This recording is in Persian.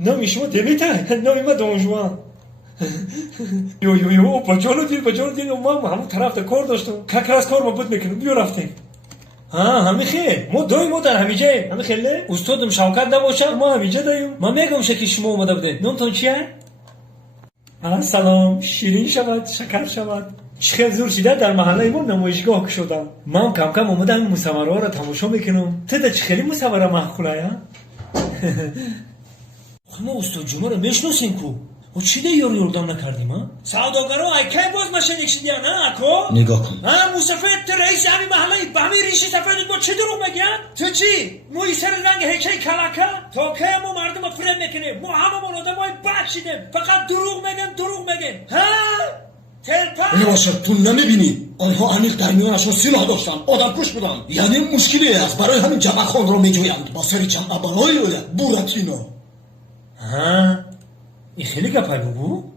نامی شما دمیتا، نامی ما دونجوان. یو با جلو دید ما همون طرف کار داشتم کاکراس کار ما بود میکنم بیا رفتیم همین خیلی ما دوی در همیجه همین خیلی استادم شوکت نباشه ما همیجه داریم ما میگم که شما اومده بودین نامتون چیه سلام شیرین شود شکر شود خیلی زور شده در محله ما نمایشگاه شدم من کم کم اومدم مصوره ها را تماشا میکنم تو چه خیلی مصوره محخوله ما استاد جمعه رو میشناسین کو و چی ده یاردم نکردیم ها؟ سوداگرها ای کی باز ماشین کشیدین ها اکو؟ نگاه کن موسفید تو رئیس همین محله به همین ریشی سفید با چی دروغ میگن؟ تو چی؟ موی سر رنگ هیچی کلاکا؟ تا که ما مردم فرم میکنیم ما هممون آدمای بد شدیم فقط دروغ میگن ها؟ تلپا نباشه تو نمیبینی آنها عمیق در میانشون سلاح داشتن آدم کش بودن یعنی مشکلی است برای همین جمع خان را میجویند با سر جمع برای بوراتینو این خیلی گپای بگو